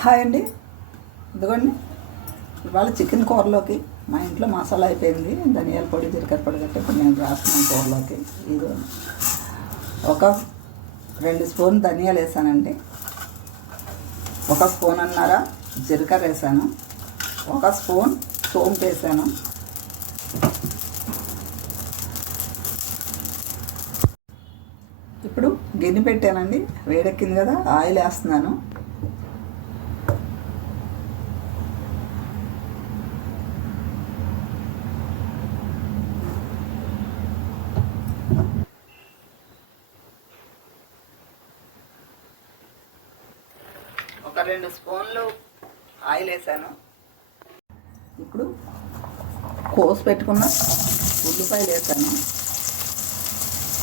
Hi అండి. ఇదిగోండి. ఇవాళ చికెన్ కూరలోకి మా ఇంట్లో మసాలా అయిపోయింది. ధనియాల పొడి జీలకర్ర పొడి కట్టి ఇప్పుడు నేను రాస్తున్నాను కూరలోకి. ఇది ఒక రెండు స్పూన్ ధనియాలు వేసానండి. ఒక స్పూన్ అన్నారా జీలకర్ర వేసాను. ఒక స్పూన్ సోంపు వేసాను. ఇప్పుడు గిన్నె పెట్టానండి. వేడెక్కింది కదా ఆయిల్ వేస్తున్నాను. ఒక రెండు స్పూన్లు ఆయిల్ వేసాను. ఇప్పుడు కోసి పెట్టుకున్న ఉల్లిపాయలు వేసాను.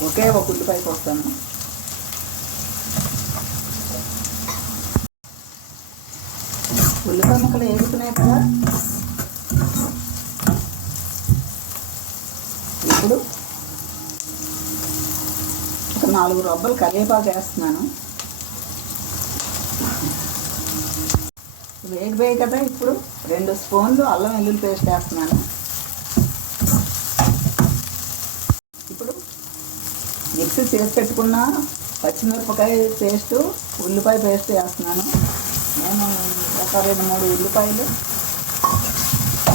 ఒకే ఒక ఉల్లిపాయ కోస్తాను. ఉల్లిపాయ ముక్కలు వేగుతున్నాయి కదా? ఇప్పుడు ఒక నాలుగు రబ్బలు కరివేపాకు వేస్తున్నాను. వేగిపోయాయి కదా ఇప్పుడు రెండు స్పూన్లు అల్లం వెల్లుల్లి పేస్ట్ వేస్తున్నాను. ఇప్పుడు మిక్సీ చేసి పెట్టుకున్న పచ్చిమిరపకాయ పేస్టు ఉల్లిపాయ పేస్ట్ వేస్తున్నాను. నేను ఒక రెండు మూడు ఉల్లిపాయలు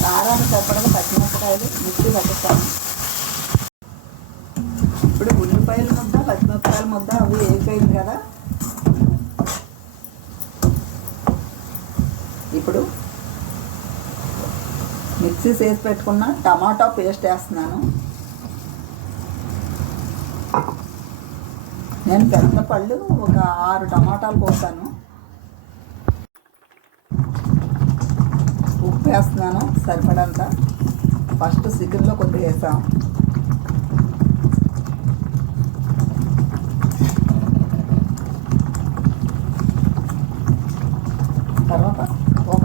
కారానికి సరిపడగా పచ్చిమిరపకాయలు మిక్సీ పట్టిస్తాను. ఇప్పుడు ఉల్లిపాయల ముద్ద పచ్చిమిరపకాయల ముద్ద అవి వేగిపోయింది కదా. ఇప్పుడు మిక్సీ చేసి పెట్టుకున్న టమాటా పేస్ట్ వేస్తున్నాను. నేను పెద్ద పళ్ళు ఒక ఆరు టమాటాలు పోసాను ఉప్పు వేస్తున్నాను సరిపడంత. ఫస్ట్ చికెన్లో కొద్దిగా వేసాం. తర్వాత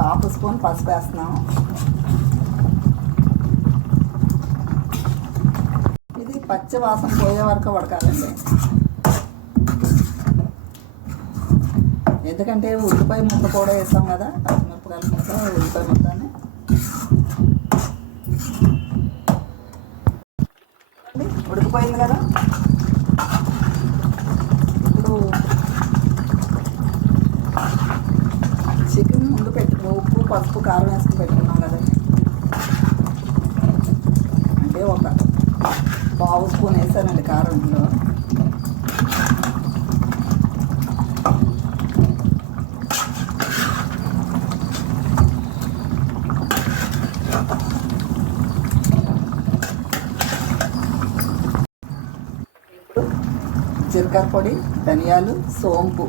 హాఫ్ స్పూన్ పసుపు వేస్తున్నాం. ఇది పచ్చి వాసన పోయే వరకు ఉడకాలండి. ఎందుకంటే ఉల్లిపాయ ముక్క కూడా వేస్తాం కదా పచ్చిమిరపకాయల ముక్క ఉల్లిపాయ ముక్కని ఉడికిపోయింది కదా ఇప్పుడు చికెన్ ముందు పెట్టుకో ఉప్పు పసుపు కారం వేసుకుని పెట్టుకున్నాం కదండి అంటే ఒక పావు స్పూన్ వేసానండి కారం ఇందులో ఇప్పుడు జీలకర్ర పొడి ధనియాలు సోంపు.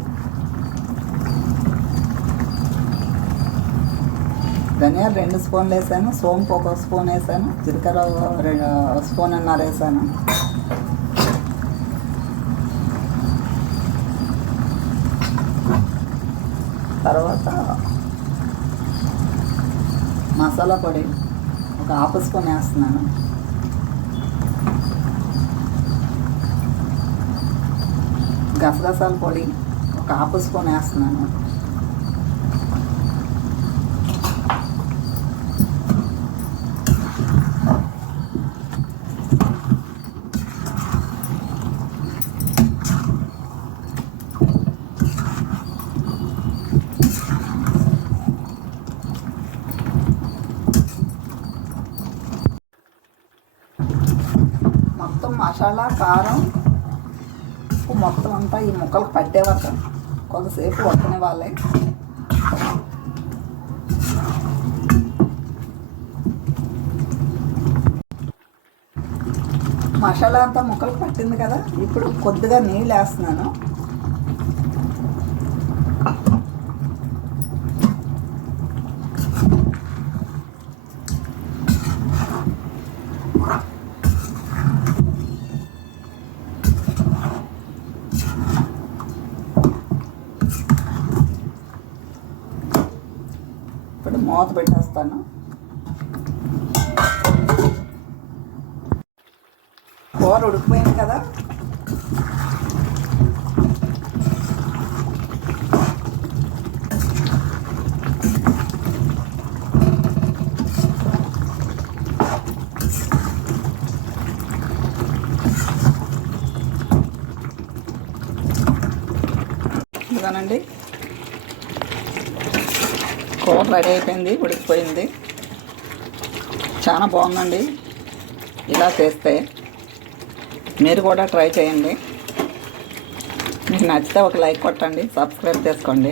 ధనియాలు రెండు స్పూన్లు వేసాను సోంపు ఒక స్పూన్ వేసాను జీలకర్ర రెండు స్పూన్ అన్నారు వేసాను. తర్వాత మసాలా పొడి ఒక హాఫ్ స్పూన్ వేస్తున్నాను. గసగసాల పొడి ఒక హాఫ్ స్పూన్ వేస్తున్నాను మొత్తం మసాలా కారం ఉప్పు మొత్తం అంతా ఈ ముక్కలకు పట్టేవాక కొంతసేపు ఉడకనే వాళ్ళే మసాలా అంతా ముక్కలకు పట్టింది కదా ఇప్పుడు కొద్దిగా నీళ్ళు వేస్తున్నాను. మూత పెట్టేస్తాను. కూర ఉడికిపోయింది కదా. అండి కూర రెడీ అయిపోయింది ఉడికిపోయింది. చాలా బాగుందండి. ఇలా చేస్తే మీరు కూడా ట్రై చేయండి. మీకు నచ్చితే ఒక లైక్ కొట్టండి సబ్స్క్రైబ్ చేసుకోండి.